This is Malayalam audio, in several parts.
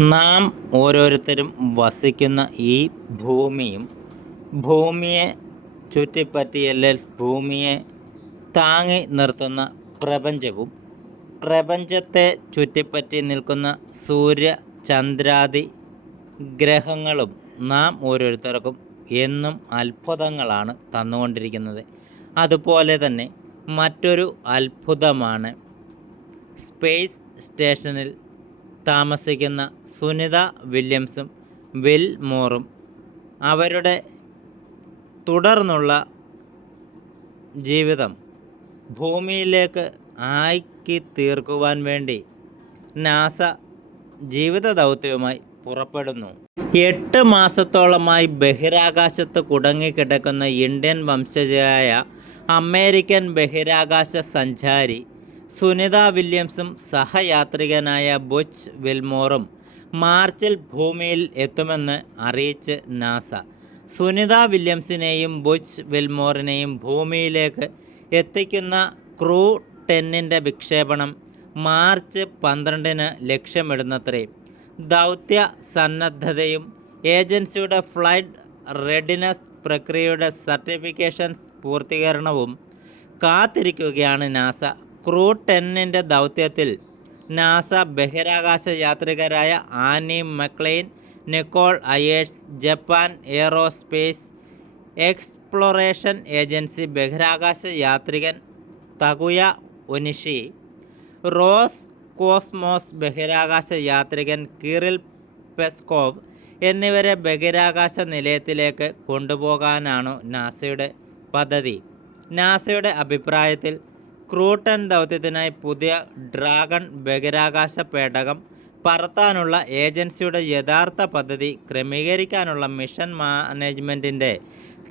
നാം ഓരോരുത്തരും വസിക്കുന്ന ഈ ഭൂമിയും ഭൂമിയെ ചുറ്റിപ്പറ്റിയല്ലെ ഭൂമിയെ താങ്ങി നിർത്തുന്ന പ്രപഞ്ചവും പ്രപഞ്ചത്തെ ചുറ്റിപ്പറ്റി നിൽക്കുന്ന സൂര്യ ചന്ദ്രാദി ഗ്രഹങ്ങളും നാം ഓരോരുത്തർക്കും എന്നും അത്ഭുതങ്ങളാണ് തന്നുകൊണ്ടിരിക്കുന്നത്. അതുപോലെ തന്നെ മറ്റൊരു അത്ഭുതമാണ് സ്പേസ് സ്റ്റേഷനിൽ താമസിക്കുന്ന സുനിത വില്യംസും വിൽ മോറും അവരുടെ തുടർന്നുള്ള ജീവിതം ഭൂമിയിലേക്ക് ആക്കി തീർക്കുവാൻ വേണ്ടി നാസ ജീവിത ദൗത്യവുമായി പുറപ്പെടുന്നു. എട്ട് മാസത്തോളമായി ബഹിരാകാശത്ത് കുടങ്ങിക്കിടക്കുന്ന ഇന്ത്യൻ വംശജയായ അമേരിക്കൻ ബഹിരാകാശ സഞ്ചാരി സുനിത വില്യംസും സഹയാത്രികനായ ബുച്ച് വിൽമോറും മാർച്ചിൽ ഭൂമിയിൽ എത്തുമെന്ന് അറിയിച്ച് നാസ. സുനിത വില്യംസിനെയും ബുച്ച് വിൽമോറിനെയും ഭൂമിയിലേക്ക് എത്തിക്കുന്ന ക്രൂ ടെന്നിന്റെ വിക്ഷേപണം മാർച്ച് പന്ത്രണ്ടിന് ലക്ഷ്യമിടുന്നത്രേ. ദൗത്യ സന്നദ്ധതയും ഏജൻസിയുടെ ഫ്ലൈറ്റ് റെഡിനസ് പ്രക്രിയയുടെ സർട്ടിഫിക്കേഷൻസ് പൂർത്തീകരണവും കാത്തിരിക്കുകയാണ് നാസ. ക്രൂ ടെന്നിന്റെ ദൗത്യത്തിൽ നാസ ബഹിരാകാശ യാത്രികരായ Anne McClain Nicole Ayers Japan Aerospace Exploration Agency ബഹിരാകാശ യാത്രികൻ തകുയ ഒനിഷി റോസ് കോസ്മോസ് ബഹിരാകാശ യാത്രികൻ കിറിൽ പെസ്കോവ് എന്നിവരെ ബഹിരാകാശ നിലയത്തിലേക്ക് കൊണ്ടുപോകാനാണു നാസയുടെ പദ്ധതി. നാസയുടെ അഭിപ്രായത്തിൽ ക്രൂട്ടൻ ദൗത്യത്തിനായി പുതിയ ഡ്രാഗൺ ബഹിരാകാശ പേടകം പറത്താനുള്ള ഏജൻസിയുടെ യഥാർത്ഥ പദ്ധതി ക്രമീകരിക്കാനുള്ള മിഷൻ മാനേജ്മെന്റിന്റെ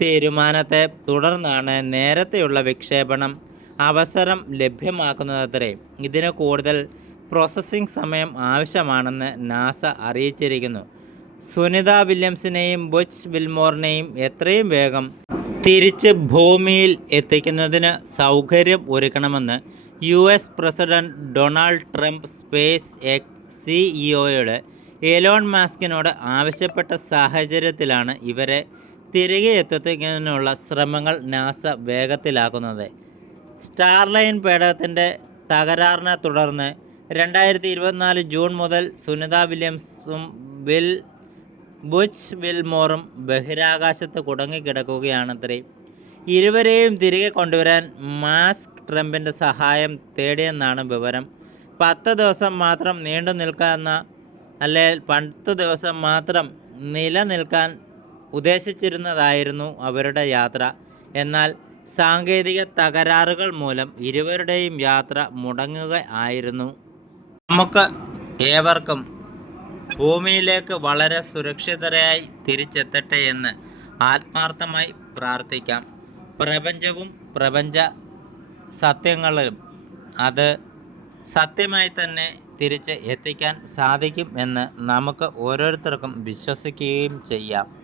തീരുമാനത്തെ തുടർന്നാണ് നേരത്തെയുള്ള വിക്ഷേപണം അവസരം ലഭ്യമാക്കുന്നതത്രേ. ഇതിന് കൂടുതൽ പ്രോസസ്സിംഗ് സമയം ആവശ്യമാണെന്ന് നാസ അറിയിച്ചിരിക്കുന്നു. സുനിത വില്യംസിനെയും ബുച്ച് വിൽമോറിനെയും എത്രയും വേഗം തിരിച്ച് ഭൂമിയിൽ എത്തിക്കുന്നതിന് സൗകര്യം ഒരുക്കണമെന്ന് U S president Donald Trump Space X സിഇഒയുടെ Elon മാസ്കിനോട് ആവശ്യപ്പെട്ട സാഹചര്യത്തിലാണ് ഇവരെ തിരികെ എത്തിക്കുന്നതിനുള്ള ശ്രമങ്ങൾ നാസ വേഗത്തിലാക്കുന്നത്. സ്റ്റാർലൈൻ പേടകത്തിന്റെ തകരാറിനെ തുടർന്ന് രണ്ടായിരത്തി ഇരുപത്തിനാല് ജൂൺ മുതൽ സുനിത വില്യംസും വിൽ ബുച്ച് വിൽമോറും ബഹിരാകാശത്ത് കുടങ്ങിക്കിടക്കുകയാണത്രേ. ഇരുവരെയും തിരികെ കൊണ്ടുവരാൻ മാസ്ക് ട്രംപിന്റെ സഹായം തേടിയെന്നാണ് വിവരം. പത്ത് ദിവസം മാത്രം നീണ്ടു നിൽക്കാവുന്ന അല്ലെ പത്ത് ദിവസം മാത്രം നിലനിൽക്കാൻ ഉദ്ദേശിച്ചിരുന്നതായിരുന്നു അവരുടെ യാത്ര. എന്നാൽ സാങ്കേതിക തകരാറുകൾ മൂലം ഇരുവരുടെയും യാത്ര മുടങ്ങുക ആയിരുന്നു. നമുക്ക് ഏവർക്കും ഭൂമിയിലേക്ക് വളരെ സുരക്ഷിതരായി തിരിച്ചെത്തട്ടെ എന്ന് ആത്മാർത്ഥമായി പ്രാർത്ഥിക്കാം. പ്രപഞ്ചവും പ്രപഞ്ച സത്യങ്ങളും അത് സത്യമായി തന്നെ തിരിച്ച് എത്തിക്കാൻ സാധിക്കും എന്ന് നമുക്ക് ഓരോരുത്തർക്കും വിശ്വസിക്കുകയും ചെയ്യാം.